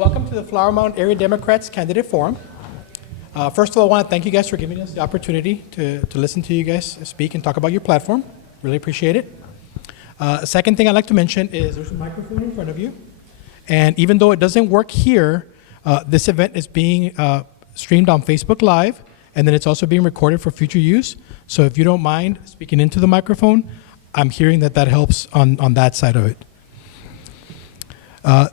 Welcome to the Flower Mound Area Democrats Candidate Forum. First of all, I want to thank you guys for giving us the opportunity to listen to you guys speak and talk about your platform. Really appreciate it. Second thing I'd like to mention is there's a microphone in front of you. And even though it doesn't work here, this event is being streamed on Facebook Live, and then it's also being recorded for future use. So if you don't mind speaking into the microphone, I'm hearing that helps on that side of it.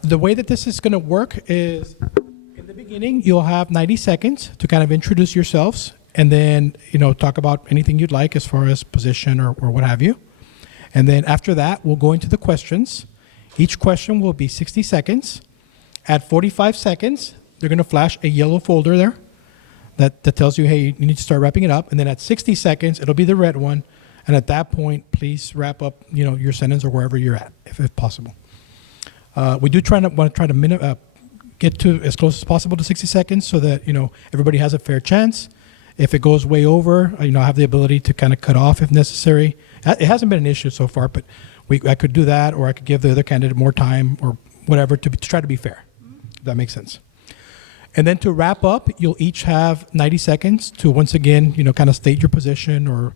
The way that this is going to work is in the beginning, you'll have 90 seconds to kind of introduce yourselves and then, talk about anything you'd like as far as position or what have you. And then after that, we'll go into the questions. Each question will be 60 seconds. At 45 seconds, they're going to flash a yellow folder there that tells you, hey, you need to start wrapping it up. And then at 60 seconds, it'll be the red one. And at that point, please wrap up, your sentence or wherever you're at, if possible. We do want to try to get to as close as possible to 60 seconds so that, everybody has a fair chance. If it goes way over, I have the ability to kind of cut off if necessary. It hasn't been an issue so far, but I could do that, or I could give the other candidate more time or whatever to try to be fair, if that makes sense. And then to wrap up, you'll each have 90 seconds to once again, kind of state your position or,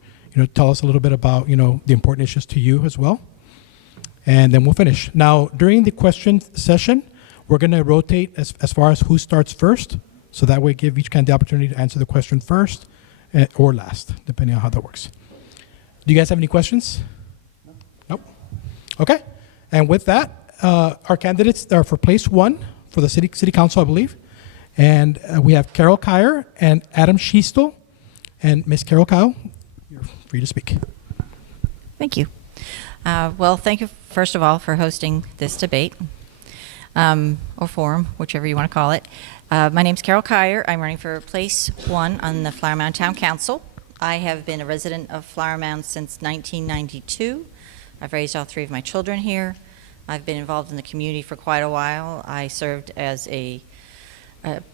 tell us a little bit about, the important issues to you as well. And then we'll finish. Now, during the question session, we're going to rotate as far as who starts first. So that way, give each candidate the opportunity to answer the question first or last, depending on how that works. Do you guys have any questions? Nope. Okay. And with that, our candidates are for place one for the city council, I believe. And we have Carol Kyer and Adam Schiestel. And Ms. Carol Kyle, you're free to speak. Thank you. Well, thank you, first of all, for hosting this debate, or forum, whichever you want to call it. My name's Carol Kyer. I'm running for place one on the Flower Mound Town Council. I have been a resident of Flower Mound since 1992. I've raised all three of my children here. I've been involved in the community for quite a while. I served as a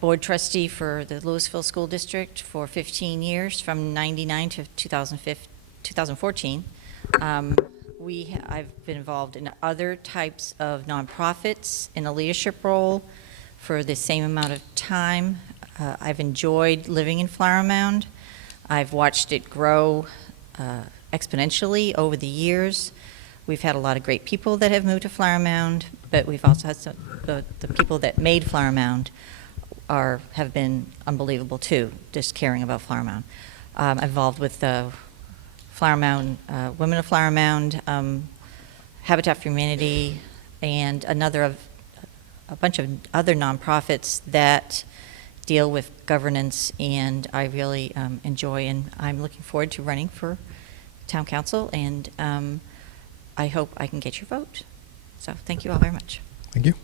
board trustee for the Louisville School District for 15 years, from 99 to 2014. I've been involved in other types of nonprofits in a leadership role for the same amount of time. I've enjoyed living in Flower Mound. I've watched it grow exponentially over the years. We've had a lot of great people that have moved to Flower Mound, but we've also had the people that made Flower Mound have been unbelievable too, just caring about Flower Mound. I'm involved with the Flower Mound, Women of Flower Mound, Habitat for Humanity, and a bunch of other nonprofits that deal with governance, and I really enjoy, and I'm looking forward to running for town council, and I hope I can get your vote. So thank you all very much. Thank you.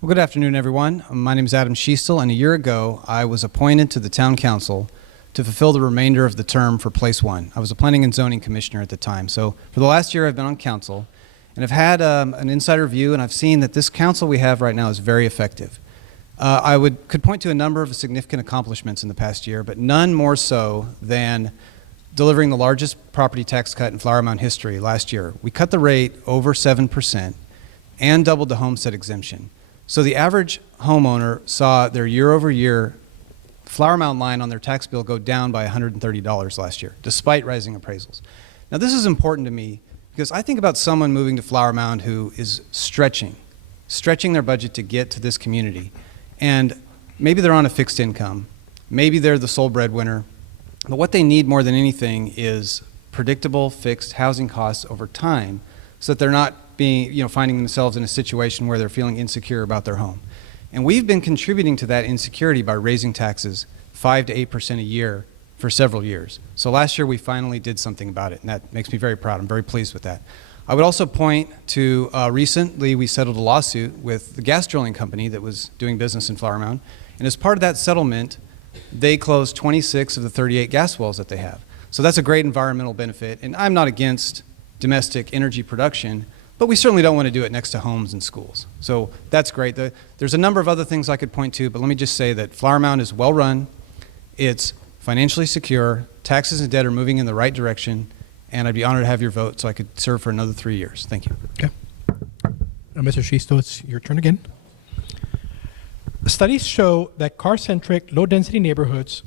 Well, good afternoon, everyone. My name is Adam Shiestel, and a year ago, I was appointed to the town council to fulfill the remainder of the term for place one. I was a planning and zoning commissioner at the time. So for the last year, I've been on council, and I've had an insider view, and I've seen that this council we have right now is very effective. I could point to a number of significant accomplishments in the past year, but none more so than delivering the largest property tax cut in Flower Mound history last year. We cut the rate over 7% and doubled the homestead exemption. So the average homeowner saw their year-over-year Flower Mound line on their tax bill go down by $130 last year, despite rising appraisals. Now, this is important to me because I think about someone moving to Flower Mound who is stretching their budget to get to this community. And maybe they're on a fixed income. Maybe they're the sole breadwinner. But what they need more than anything is predictable fixed housing costs over time so that they're not finding themselves in a situation where they're feeling insecure about their home. And we've been contributing to that insecurity by raising taxes 5 to 8% a year for several years. So last year we finally did something about it, and that makes me very proud. I'm very pleased with that. I would also point to recently we settled a lawsuit with the gas drilling company that was doing business in Flower Mound. And as part of that settlement, they closed 26 of the 38 gas wells that they have. So that's a great environmental benefit. And I'm not against domestic energy production, but we certainly don't want to do it next to homes and schools. So that's great. There's a number of other things I could point to, but let me just say that Flower Mound is well run. It's financially secure. Taxes and debt are moving in the right direction. And I'd be honored to have your vote so I could serve for another 3 years. Thank you. Okay. Mr. Schiestel, it's your turn again. Studies show that car-centric, low-density neighborhoods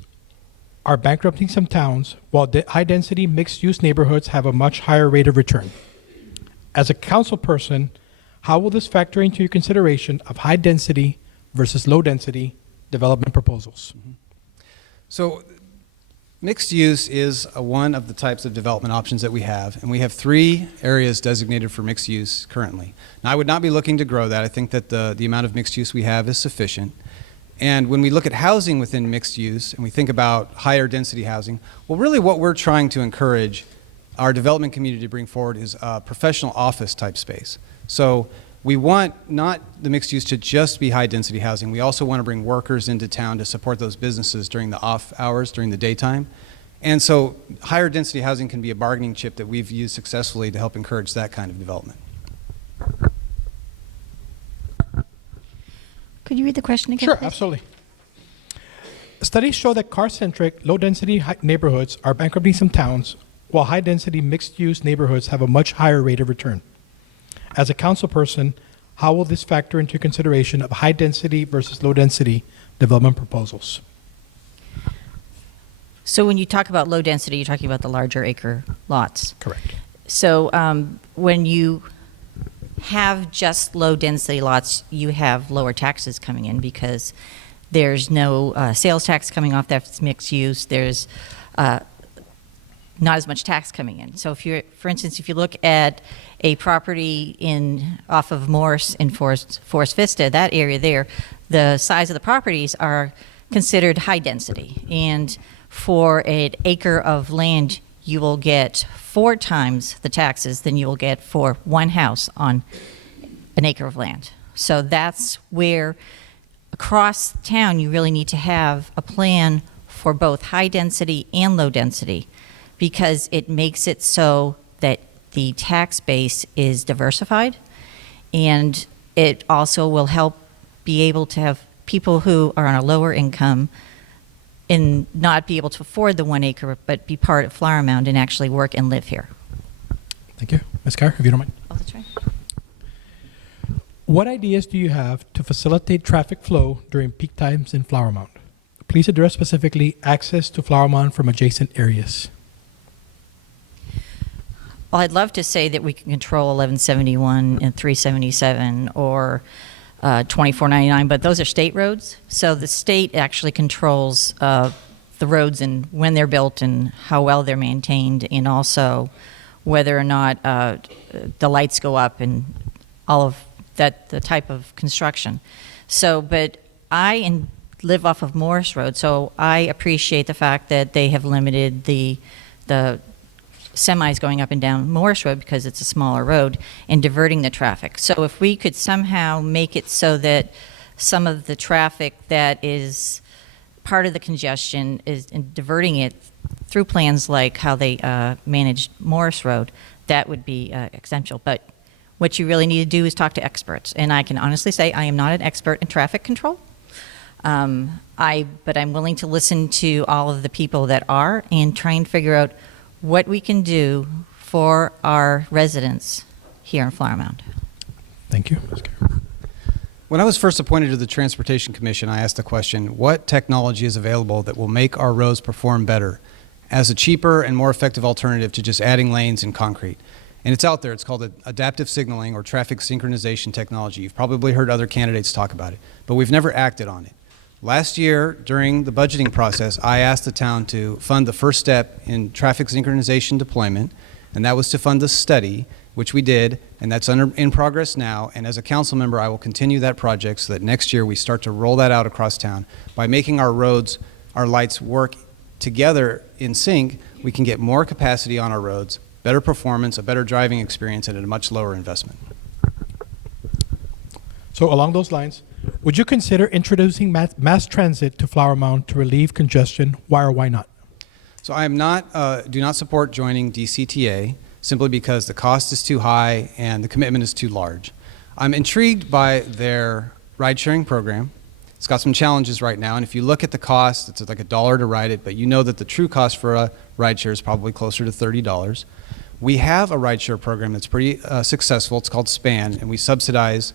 are bankrupting some towns, while high-density, mixed-use neighborhoods have a much higher rate of return. As a council person, how will this factor into your consideration of high-density versus low-density development proposals? So mixed use is one of the types of development options that we have, and we have 3 areas designated for mixed use currently. Now, I would not be looking to grow that. I think that the amount of mixed use we have is sufficient. And when we look at housing within mixed use and we think about higher density housing, well, really what we're trying to encourage our development community to bring forward is a professional office type space. So we want not the mixed use to just be high density housing. We also want to bring workers into town to support those businesses during the off hours, during the daytime. And so higher density housing can be a bargaining chip that we've used successfully to help encourage that kind of development. Could you read the question again, Sure, please? absolutely. Studies show that car-centric, low-density neighborhoods are bankrupting some towns, while high-density, mixed-use neighborhoods have a much higher rate of return. As a council person, how will this factor into consideration of high-density versus low-density development proposals? So when you talk about low density, you're talking about the larger acre lots. Correct. So when you have just low density lots, you have lower taxes coming in because there's no sales tax coming off that's mixed use. There's not as much tax coming in. So if you're, for instance, if you look at a property off of Morse in Forest Vista, that area there, the size of the properties are considered high density. And for an acre of land, you will get 4 times the taxes than you will get for one house on an acre of land. So that's where across town you really need to have a plan for both high density and low density, because it makes it so that the tax base is diversified, and it also will help be able to have people who are on a lower income and not be able to afford the 1 acre, but be part of Flower Mound and actually work and live here. Thank you. Ms. Kyer, if you don't mind. Oh, that's right. What ideas do you have to facilitate traffic flow during peak times in Flower Mound? Please address specifically access to Flower Mound from adjacent areas. Well, I'd love to say that we can control 1171 and 377 or 2499, but those are state roads. So the state actually controls the roads and when they're built and how well they're maintained, and also whether or not the lights go up and all of that, the type of construction. So, but I live off of Morris Road, so I appreciate the fact that they have limited the semis going up and down Morris Road because it's a smaller road and diverting the traffic. So if we could somehow make it so that some of the traffic that is part of the congestion is diverting it through plans like how they managed Morris Road, that would be essential. But what you really need to do is talk to experts. And I can honestly say I am not an expert in traffic control. But I'm willing to listen to all of the people that are and try and figure out what we can do for our residents here in Flower Mound. Thank you, Ms. Kyer. When I was first appointed to the Transportation Commission, I asked the question, what technology is available that will make our roads perform better as a cheaper and more effective alternative to just adding lanes and concrete? And it's out there. It's called adaptive signaling or traffic synchronization technology. You've probably heard other candidates talk about it, but we've never acted on it. Last year, during the budgeting process, I asked the town to fund the first step in traffic synchronization deployment, and that was to fund the study, which we did, and that's in progress now. And as a council member, I will continue that project so that next year we start to roll that out across town. By making our roads, our lights work together in sync, we can get more capacity on our roads, better performance, a better driving experience, and at a much lower investment. So along those lines, would you consider introducing mass transit to Flower Mound to relieve congestion? Why or why not? So I am do not support joining DCTA simply because the cost is too high and the commitment is too large. I'm intrigued by their ride-sharing program. It's got some challenges right now, and if you look at the cost, it's like $1 to ride it, but you know that the true cost for a ride-share is probably closer to $30. We have a ride-share program that's pretty successful. It's called SPAN, and we subsidize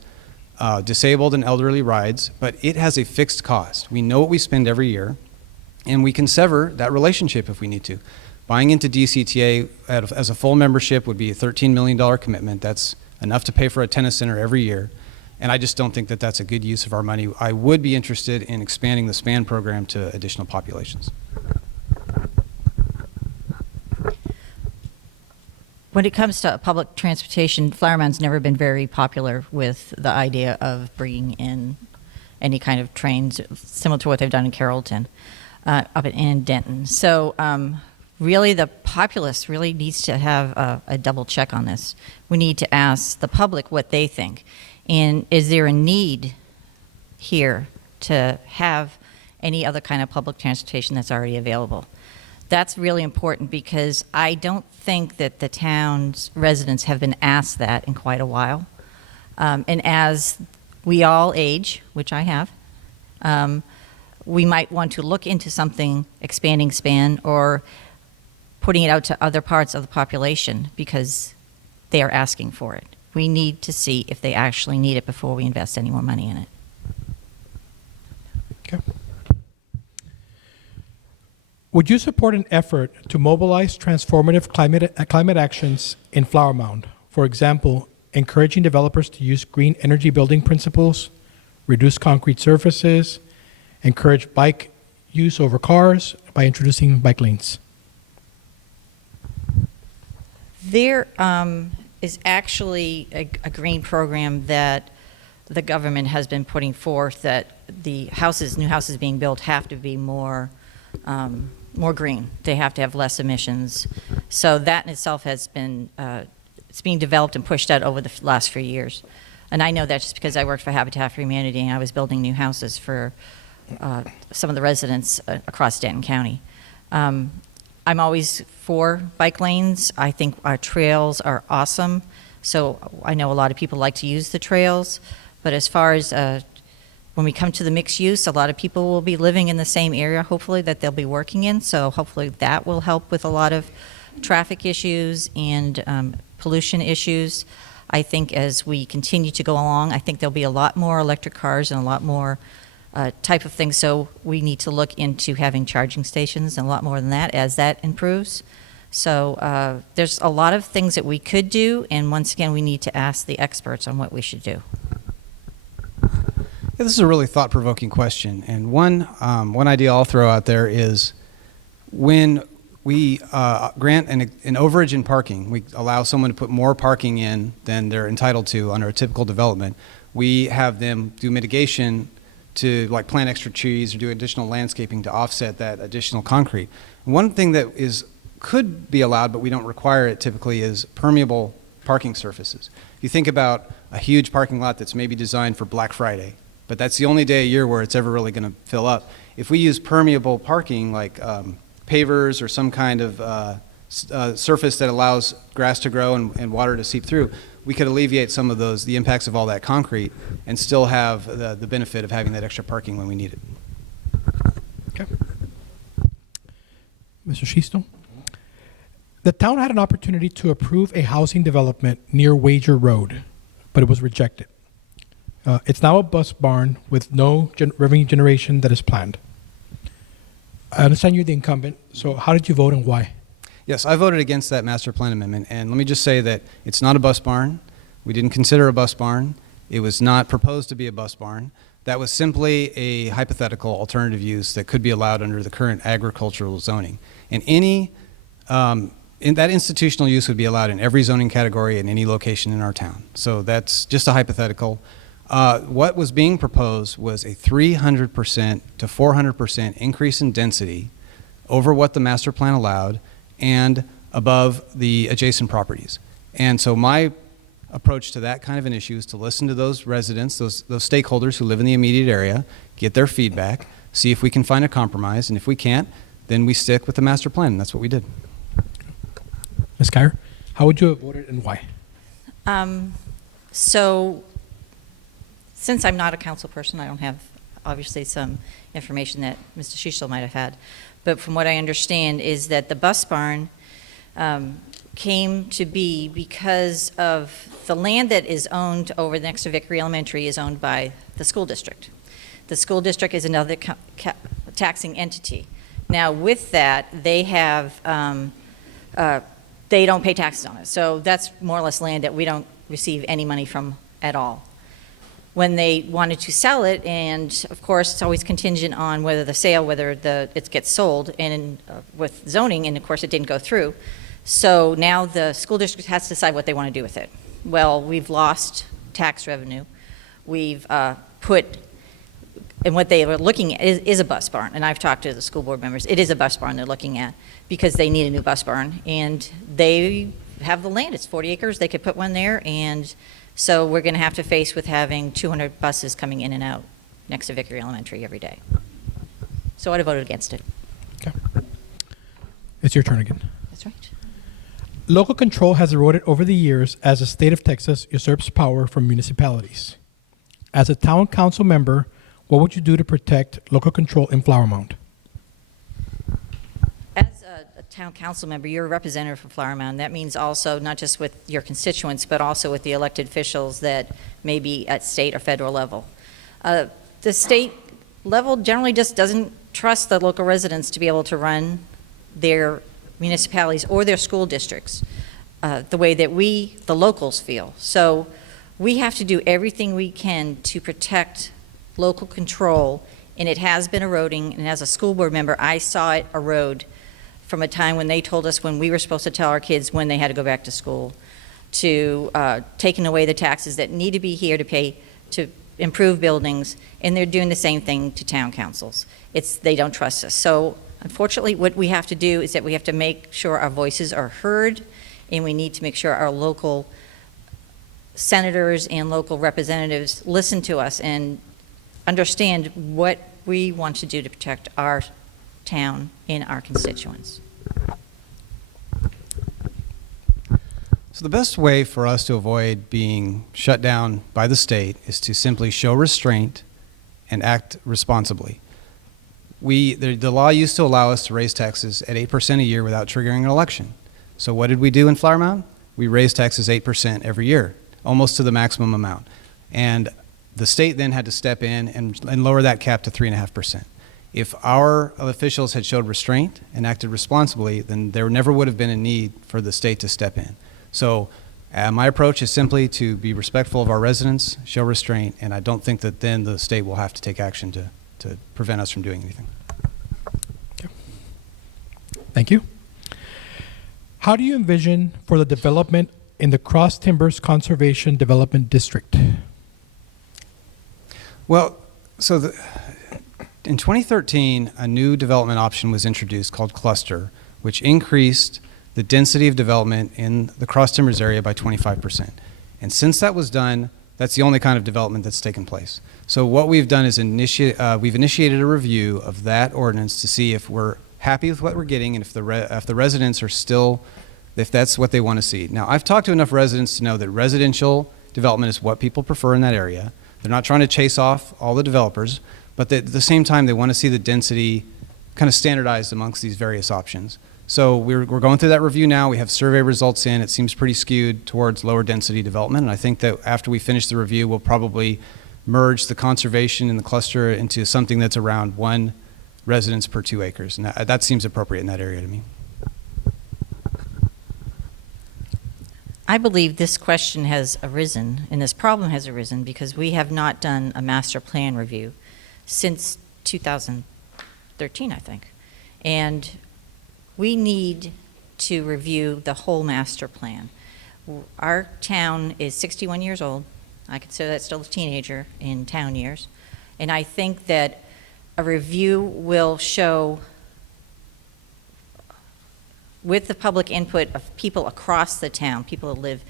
disabled and elderly rides, but it has a fixed cost. We know what we spend every year, and we can sever that relationship if we need to. Buying into DCTA as a full membership would be a $13 million commitment. That's enough to pay for a tennis center every year, and I just don't think that that's a good use of our money. I would be interested in expanding the SPAN program to additional populations. When it comes to public transportation, Flower Mound's never been very popular with the idea of bringing in any kind of trains, similar to what they've done in Carrollton, up in Denton. So really the populace really needs to have a double check on this. We need to ask the public what they think. And is there a need here to have any other kind of public transportation that's already available? That's really important because I don't think that the town's residents have been asked that in quite a while. And as we all age, which I have, we might want to look into something expanding SPAN or putting it out to other parts of the population because they are asking for it. We need to see if they actually need it before we invest any more money in it. Okay. Would you support an effort to mobilize transformative climate actions in Flower Mound? For example, encouraging developers to use green energy building principles, reduce concrete surfaces, encourage bike use over cars by introducing bike lanes. There is actually a green program that the government has been putting forth that the new houses being built have to be more green. They have to have less emissions. So that in itself has been, it's being developed and pushed out over the last few years. And I know that just because I worked for Habitat for Humanity and I was building new houses for some of the residents across Denton County. I'm always for bike lanes. I think our trails are awesome. So I know a lot of people like to use the trails. But as far as when we come to the mixed use, a lot of people will be living in the same area, hopefully, that they'll be working in. So hopefully that will help with a lot of traffic issues and pollution issues. I think as we continue to go along, I think there'll be a lot more electric cars and a lot more type of things. So we need to look into having charging stations and a lot more than that as that improves. So there's a lot of things that we could do. And once again, we need to ask the experts on what we should do. Yeah, this is a really thought-provoking question, and one idea I'll throw out there is when we grant an overage in parking, we allow someone to put more parking in than they're entitled to under a typical development. We have them do mitigation to like plant extra trees or do additional landscaping to offset that additional concrete. One thing that could be allowed, but we don't require it typically, is permeable parking surfaces. If you think about a huge parking lot that's maybe designed for Black Friday, but that's the only day a year where it's ever really going to fill up. If we use permeable parking like pavers or some kind of surface that allows grass to grow and water to seep through, we could alleviate some of the impacts of all that concrete and still have the benefit of having that extra parking when we need it. Okay. Mr. Schiestel? The town had an opportunity to approve a housing development near Wager Road, but it was rejected. It's now a bus barn with no revenue generation that is planned. I understand you're the incumbent, so how did you vote and why? Yes, I voted against that master plan amendment, and let me just say that it's not a bus barn. We didn't consider a bus barn. It was not proposed to be a bus barn. That was simply a hypothetical alternative use that could be allowed under the current agricultural zoning. And that institutional use would be allowed in every zoning category in any location in our town. So that's just a hypothetical. What was being proposed was a 300% to 400% increase in density over what the master plan allowed and above the adjacent properties. And so my approach to that kind of an issue is to listen to those residents, those stakeholders who live in the immediate area, get their feedback, see if we can find a compromise, and if we can't, then we stick with the master plan, and that's what we did. Ms. Kyer, how would you have voted and why? So since I'm not a council person, I don't have obviously some information that Mr. Schiestel might have had. But from what I understand is that the bus barn, came to be because of the land that is owned over next to Vickery Elementary is owned by the school district. The school district is another taxing entity. Now, with that, they have, they don't pay taxes on it. So that's more or less land that we don't receive any money from at all. When they wanted to sell it, and of course, it's always contingent on whether it gets sold, and with zoning, and of course, it didn't go through. So now the school district has to decide what they want to do with it. Well, we've lost tax revenue. We've and what they were looking at is a bus barn, and I've talked to the school board members. It is a bus barn they're looking at because they need a new bus barn, and they have the land. It's 40 acres. They could put one there, and so we're going to have to face with having 200 buses coming in and out next to Vickery Elementary every day. So I'd have voted against it. Okay. It's your turn again. That's right. Local control has eroded over the years as the state of Texas usurps power from municipalities. As a town council member, what would you do to protect local control in Flower Mound? As a town council member, you're a representative for Flower Mound. That means also not just with your constituents, but also with the elected officials that may be at state or federal level. The state level generally just doesn't trust the local residents to be able to run their municipalities or their school districts the way that we, the locals, feel. So we have to do everything we can to protect local control, and it has been eroding, and as a school board member, I saw it erode from a time when they told us when we were supposed to tell our kids when they had to go back to school, to taking away the taxes that need to be here to pay to improve buildings, and they're doing the same thing to town councils. They don't trust us. So unfortunately, what we have to do is that we have to make sure our voices are heard, and we need to make sure our local senators and local representatives listen to us and understand what we want to do to protect our town and our constituents. So the best way for us to avoid being shut down by the state is to simply show restraint and act responsibly. The law used to allow us to raise taxes at 8% a year without triggering an election. So what did we do in Flower Mound? We raised taxes 8% every year, almost to the maximum amount. And the state then had to step in and lower that cap to 3.5%. If our officials had showed restraint and acted responsibly, then there never would have been a need for the state to step in. So my approach is simply to be respectful of our residents, show restraint, and I don't think that then the state will have to take action to prevent us from doing anything. Okay. Thank you. How do you envision for the development in the Cross Timbers Conservation Development District? Well, in 2013, a new development option was introduced called cluster, which increased the density of development in the Cross Timbers area by 25%. And since that was done, that's the only kind of development that's taken place. So what we've done is we've initiated a review of that ordinance to see if we're happy with what we're getting and if the residents are still, if that's what they want to see. Now, I've talked to enough residents to know that residential development is what people prefer in that area. They're not trying to chase off all the developers, but at the same time, they want to see the density kind of standardized amongst these various options. So we're going through that review now. We have survey results in. It seems pretty skewed towards lower density development, and I think that after we finish the review, we'll probably merge the conservation and the cluster into something that's around 1 residence per 2 acres, and that seems appropriate in that area to me. I believe this question has arisen, and this problem has arisen because we have not done a master plan review since 2013, I think. And we need to review the whole master plan. Our town is 61 years old. I consider that still a teenager in town years. And I think that a review will show, with the public input of people across the town, people that live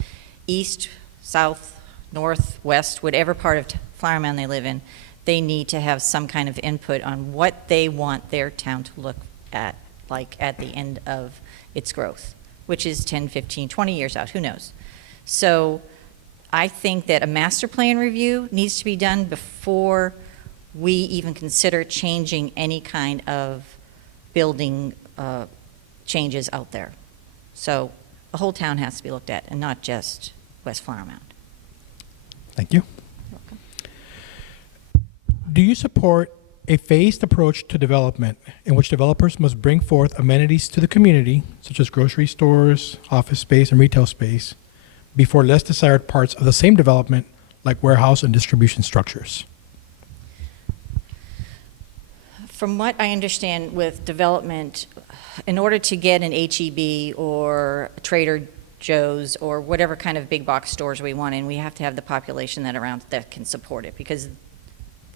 east, south, north, west, whatever part of Flower Mound they live in, they need to have some kind of input on what they want their town to look at, like at the end of its growth, which is 10, 15, 20 years out, who knows? So I think that a master plan review needs to be done before we even consider changing any kind of building changes out there. So the whole town has to be looked at, and not just West Flower Mound. Thank you. Welcome. Do you support a phased approach to development in which developers must bring forth amenities to the community, such as grocery stores, office space, and retail space, before less desired parts of the same development, like warehouse and distribution structures? From what I understand with development, in order to get an H-E-B or Trader Joe's or whatever kind of big box stores we want in, we have to have the population that can support it, because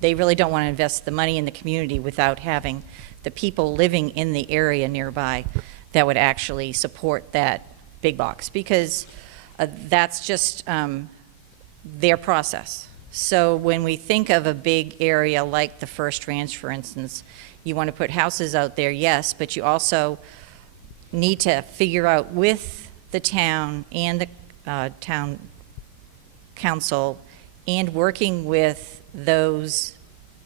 they really don't want to invest the money in the community without having the people living in the area nearby that would actually support that big box, because that's just their process. So when we think of a big area like the First Ranch, for instance, you want to put houses out there, yes, but you also need to figure out with the town and the town council and working with those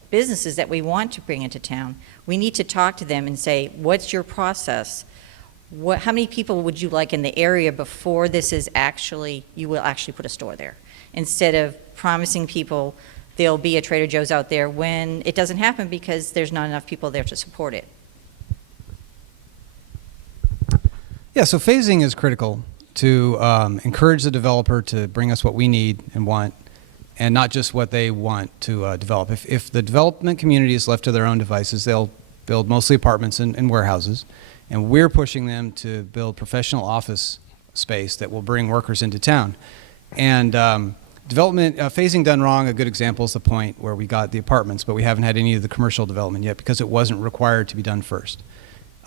businesses that we want to bring into town, we need to talk to them and say, what's your process? How many people would you like in the area before this is actually, you will actually put a store there? Instead of promising people there'll be a Trader Joe's out there when it doesn't happen because there's not enough people there to support it. Yeah, so phasing is critical to encourage the developer to bring us what we need and want, and not just what they want to develop. If the development community is left to their own devices, they'll build mostly apartments and warehouses, and we're pushing them to build professional office space that will bring workers into town. And development, phasing done wrong, a good example is the point where we got the apartments, but we haven't had any of the commercial development yet because it wasn't required to be done first.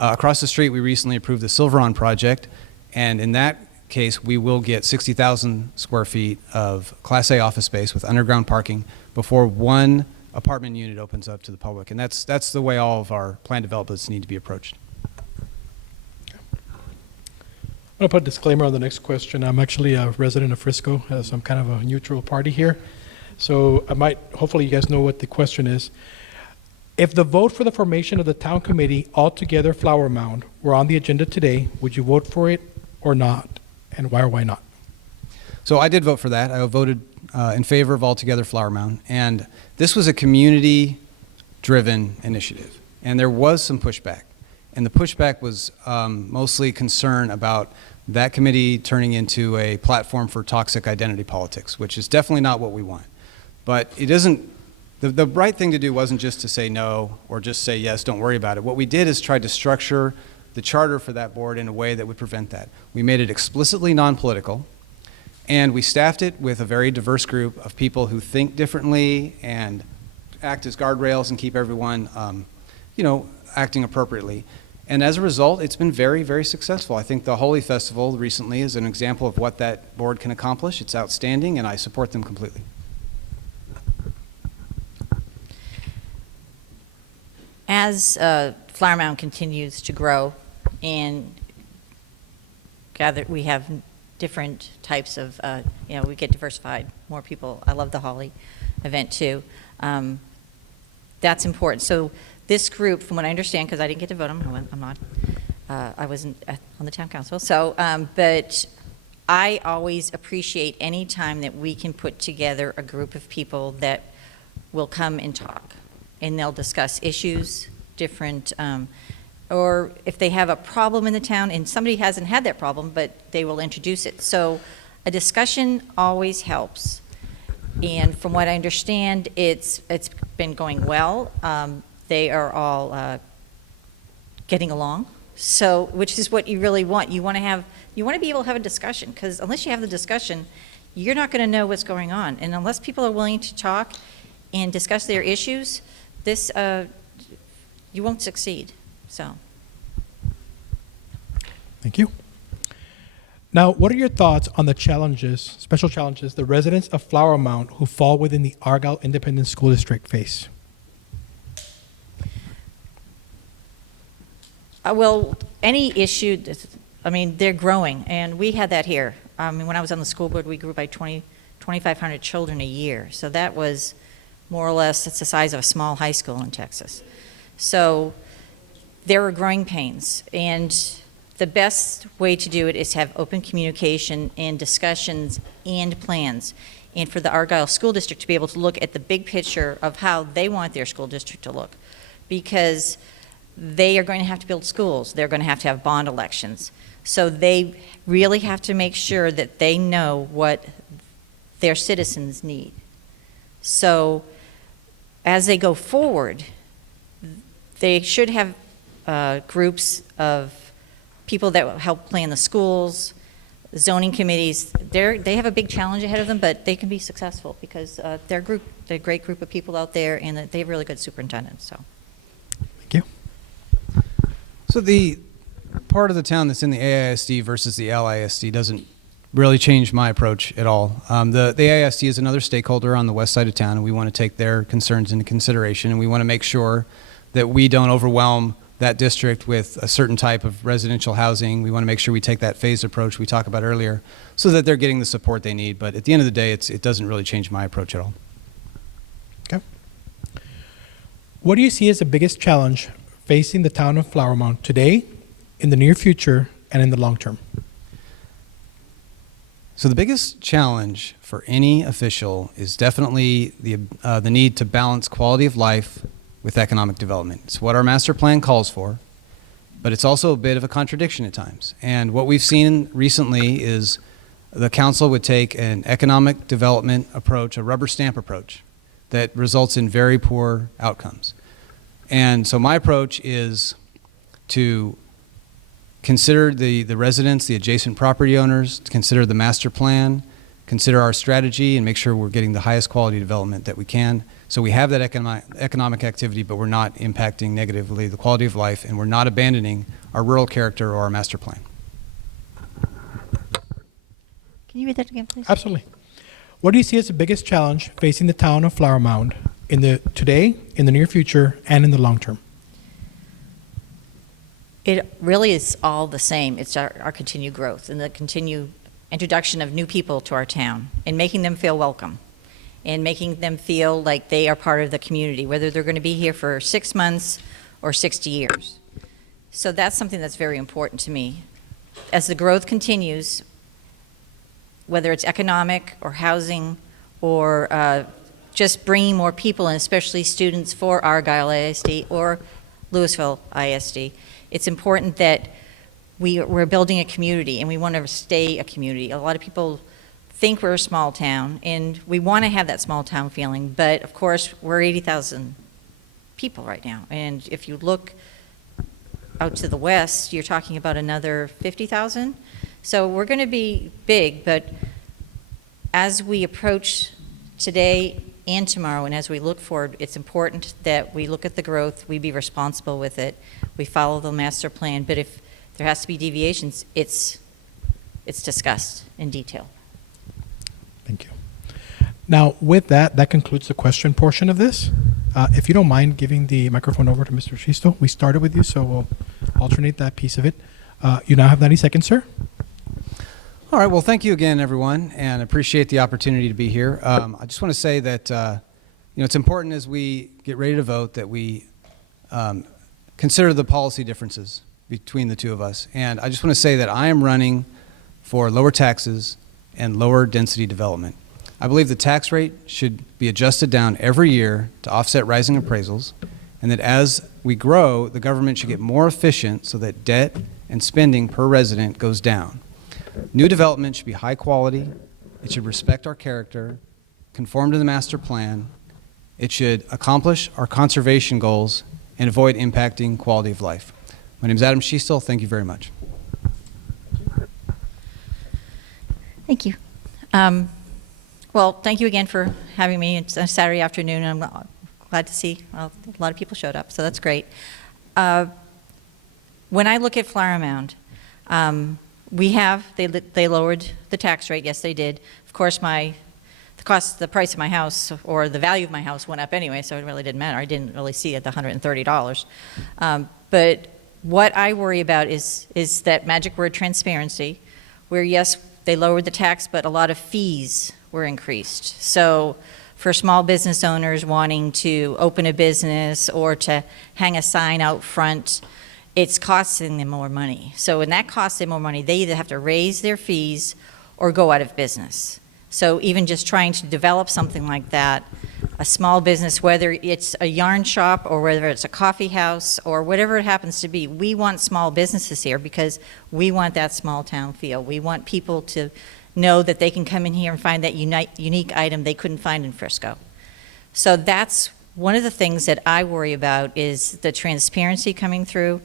Across the street, we recently approved the Silveron project, and in that case, we will get 60,000 square feet of Class A office space with underground parking before one apartment unit opens up to the public. And that's the way all of our planned developments need to be approached. I'm going to put a disclaimer on the next question. I'm actually a resident of Frisco, so I'm kind of a neutral party here. So hopefully you guys know what the question is. If the vote for the formation of the town committee, Altogether Flower Mound, were on the agenda today, would you vote for it or not? And why or why not? So I did vote for that. I voted in favor of Altogether Flower Mound. And this was a community-driven initiative. And there was some pushback. And the pushback was mostly concern about that committee turning into a platform for toxic identity politics, which is definitely not what we want. But it isn't, the right thing to do wasn't just to say no or just say yes, don't worry about it. What we did is try to structure the charter for that board in a way that would prevent that. We made it explicitly non-political, and we staffed it with a very diverse group of people who think differently and act as guardrails and keep everyone, acting appropriately. And as a result, it's been very, very successful. I think the Holy Festival recently is an example of what that board can accomplish. It's outstanding, and I support them completely. As Flower Mound continues to grow and we have different types of, we get diversified, more people. I love the Holly event too. That's important. So this group, from what I understand, because I didn't get to vote, I wasn't on the town council. So, but I always appreciate any time that we can put together a group of people that will come and talk, and they'll discuss issues, different, or if they have a problem in the town, and somebody hasn't had that problem, but they will introduce it. So a discussion always helps. And from what I understand, it's been going well. They are all getting along. So, which is what you really want. You want to be able to have a discussion, because unless you have the discussion, you're not going to know what's going on. And unless people are willing to talk and discuss their issues, you won't succeed. So. Thank you. Now, what are your thoughts on the challenges, special challenges, the residents of Flower Mound who fall within the Argyle Independent School District face? Well, any issue, they're growing, and we had that here. When I was on the school board, we grew by 2,500 children a year. So that was more or less, it's the size of a small high school in Texas. So there were growing pains, and the best way to do it is have open communication and discussions and plans. And for the Argyle School District to be able to look at the big picture of how they want their school district to look. Because they are going to have to build schools. They're going to have bond elections. So they really have to make sure that they know what their citizens need. So as they go forward, they should have groups of people that will help plan the schools, zoning committees. They have a big challenge ahead of them, but they can be successful because they're a great group of people out there, and they have really good superintendents. So, Thank you. So the part of the town that's in the AISD versus the LISD doesn't really change my approach at all. The AISD is another stakeholder on the west side of town, and we want to take their concerns into consideration, and we want to make sure that we don't overwhelm that district with a certain type of residential housing. We want to make sure we take that phased approach we talked about earlier so that they're getting the support they need. But at the end of the day, it doesn't really change my approach at all. Okay. What do you see as the biggest challenge facing the town of Flower Mound today, in the near future, and in the long term? So the biggest challenge for any official is definitely the need to balance quality of life with economic development. It's what our master plan calls for, but it's also a bit of a contradiction at times. And what we've seen recently is the council would take an economic development approach, a rubber stamp approach, that results in very poor outcomes. And so my approach is to consider the residents, the adjacent property owners, to consider the master plan, consider our strategy, and make sure we're getting the highest quality development that we can. So we have that economic activity, but we're not impacting negatively the quality of life, and we're not abandoning our rural character or our master plan. can you read that again, please? Absolutely. What do you see as the biggest challenge facing the town of Flower Mound today, in the near future, and in the long term? It really is all the same. It's our continued growth and the continued introduction of new people to our town and making them feel welcome and making them feel like they are part of the community, whether they're going to be here for 6 months or 60 years. So that's something that's very important to me. As the growth continues, whether it's economic or housing or just bringing more people in, especially students for Argyle ISD or Louisville ISD, it's important that we're building a community, and we want to stay a community. A lot of people think we're a small town, and we want to have that small town feeling, but of course, we're 80,000 people right now. And if you look out to the west, you're talking about another 50,000. So we're going to be big, but as we approach today and tomorrow, and as we look forward, it's important that we look at the growth, we be responsible with it, we follow the master plan, but if there has to be deviations, it's discussed in detail. Thank you. Now, with that concludes the question portion of this. If you don't mind giving the microphone over to Mr. Shiestel. We started with you, so we'll alternate that piece of it. You now have 90 seconds, sir. All right, well, thank you again, everyone, and appreciate the opportunity to be here. I just want to say that it's important as we get ready to vote that we consider the policy differences between the two of us. And I just want to say that I am running for lower taxes and lower density development. I believe the tax rate should be adjusted down every year to offset rising appraisals, and that as we grow, the government should get more efficient so that debt and spending per resident goes down. New development should be high quality, it should respect our character, conform to the master plan, it should accomplish our conservation goals, and avoid impacting quality of life. My name is Adam Schiestel. Thank you very much. Thank you. Well, thank you again for having me. It's a Saturday afternoon, and I'm glad to see a lot of people showed up, so that's great. When I look at Flower Mound, they lowered the tax rate. Yes, they did. Of course, the price of my house or the value of my house went up anyway, so it really didn't matter. I didn't really see it at the $130. But what I worry about is that magic word transparency, where yes, they lowered the tax, but a lot of fees were increased. So for small business owners wanting to open a business or to hang a sign out front, it's costing them more money. So when that costs them more money, they either have to raise their fees or go out of business. So even just trying to develop something like that, a small business, whether it's a yarn shop or whether it's a coffee house or whatever it happens to be, we want small businesses here because we want that small town feel. We want people to know that they can come in here and find that unique item they couldn't find in Frisco. So that's one of the things that I worry about is the transparency coming through.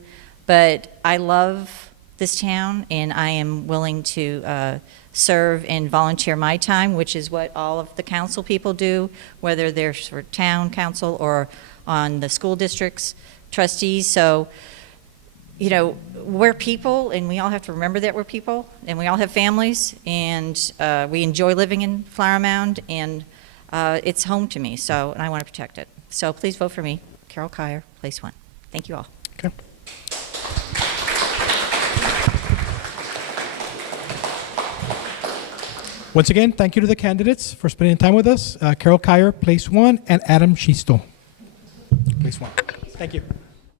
But I love this town, and I am willing to serve and volunteer my time, which is what all of the council people do, whether they're for town council or on the school district's trustees. So, you know, we're people, and we all have to remember that we're people, and we all have families, and we enjoy living in Flower Mound, and it's home to me, so, and I want to protect it. So please vote for me, Carol Kyer, Place 1. Thank you all. Okay. Once again, thank you to the candidates for spending time with us. Carol Kyer, Place 1, and Adam Schiestel, Place 1. Thank you.